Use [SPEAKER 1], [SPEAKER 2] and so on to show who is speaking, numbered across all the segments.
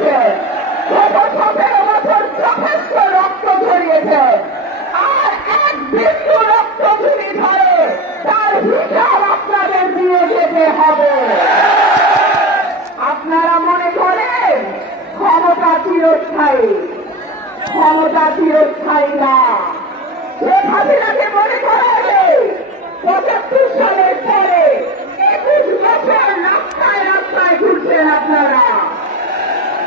[SPEAKER 1] ঝরিয়েছে গত সতেরো বছর যথেষ্ট রক্ত ঝরিয়েছে। আর এক বিন্দু রক্ত ধরে তার হিসাব আপনাদের দিয়ে যেতে হবে। আপনারা মনে করেন, ক্ষমতা চিরস্থায়ী। ক্ষমতা চিরস্থায়ী না। শেখ মনে করা হলে পঁচাত্তর সালের পরে একুশ বছর রাস্তায় রাস্তায় ঘুরছেন আপনারা।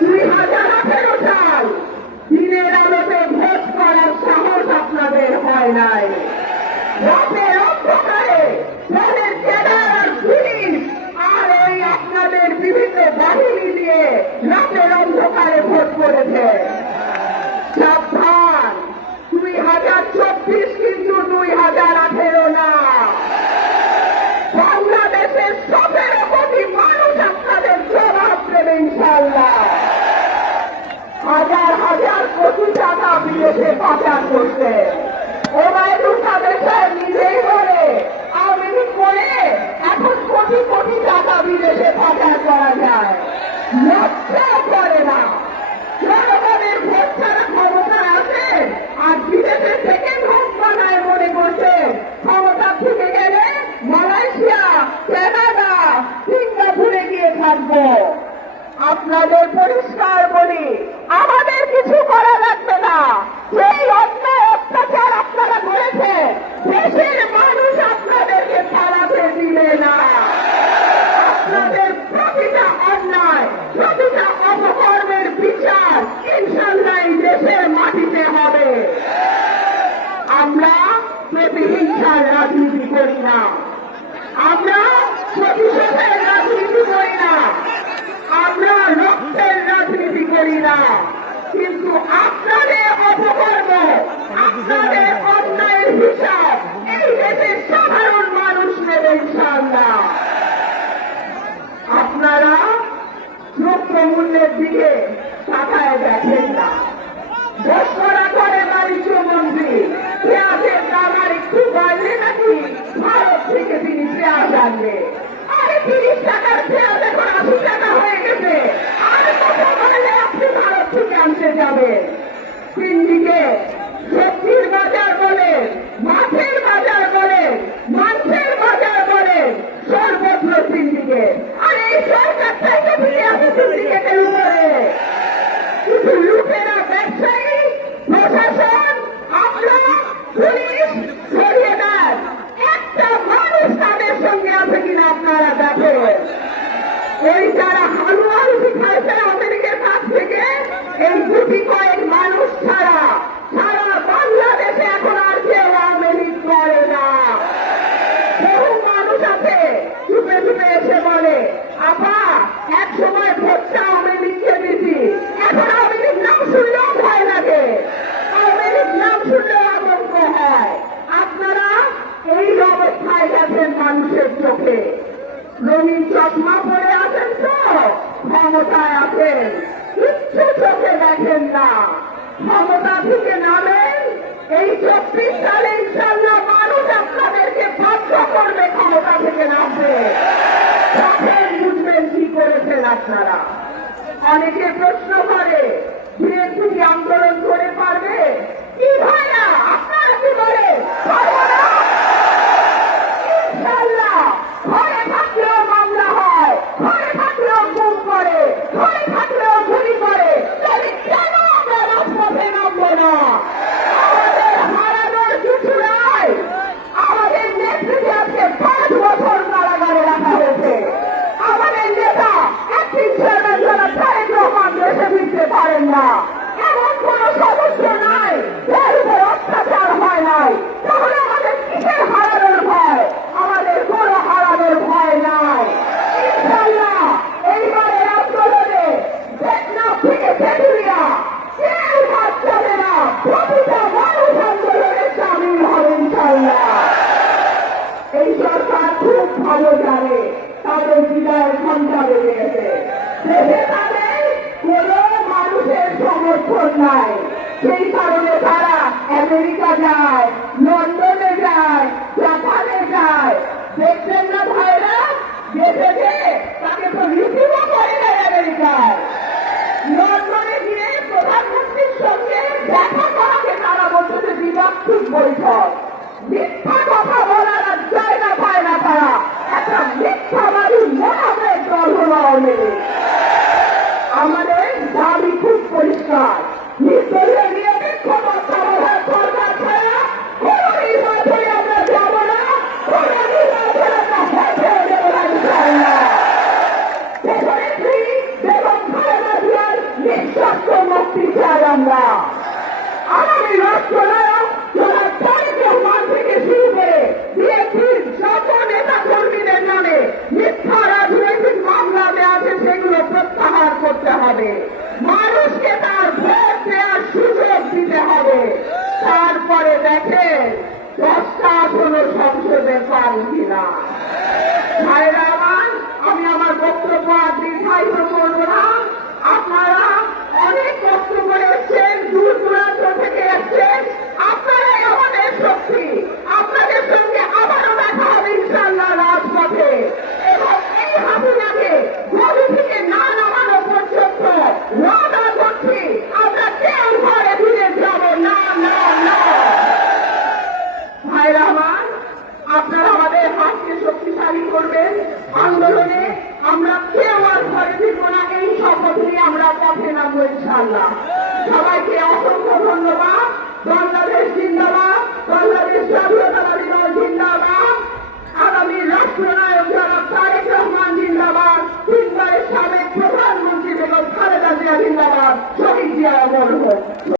[SPEAKER 1] দুই হাজার আঠেরো সাল দিনের আলোতে ভোট সাহস আপনাদের হয় নাই। কোটি টাকা বিদেশে পাচার করছে? ওবায়দুল কাদের সাহেব নিজেই বলে আর লীগ বলে এখন কোটি কোটি টাকা বিদেশে পাচার করা যায়। লজ্জা করে না। প্রতিহিংসার রাজনীতি করি না। আমরা প্রতিশোধের রাজনীতি করি না। আমরা রক্তের রাজনীতি করি না। কিন্তু আপনাদের অপকর্ম, আপনাদের অন্যায়ের হিসাব, এই দেশের সাধারণ মানুষ নেবে ইনশাল্লাহ আপনারা দ্রব্যমূল্যের দিকে তাকায় দেখেন না। দশরা করে বাড়ি চমন ইতিহাসের দামারি খুব নাকি ভারত থেকে তিনি ফিরে আসবেন এই যারা হালুয়ার পিঠা ওদেরকে কাছ থেকে। এই দুটি আছে ইচ্ছে চোখে দেখেন না। মমতা থেকে নামেন। এই চব্বিশ সালে ইনশাল্লাহ মানুষ আপনাদেরকে বাধ্য করবে ক্ষমতা থেকে নামবে তখন বুঝবেন কি করেছেন আপনারা। অনেকে প্রশ্ন করে হবে। মানুষকে তার ভোট দেওয়ার সুযোগ দিতে হবে। তারপরে দেখে প্রস্তাব হল সংসদে পান কিনা। সবাইকে অসংখ্য ধন্যবাদ। বাংলাদেশ জিন্দাবাদ, বাংলাদেশ স্বাধীনতাবাদী দল জিন্দাবাদ। আগামী রাষ্ট্রনায়ক জনাব তারেক রহমান জিন্দাবাদ সাবেক প্রধানমন্ত্রী বেগম খালেদা জিয়া জিন্দাবাদ। শহীদ জিয়া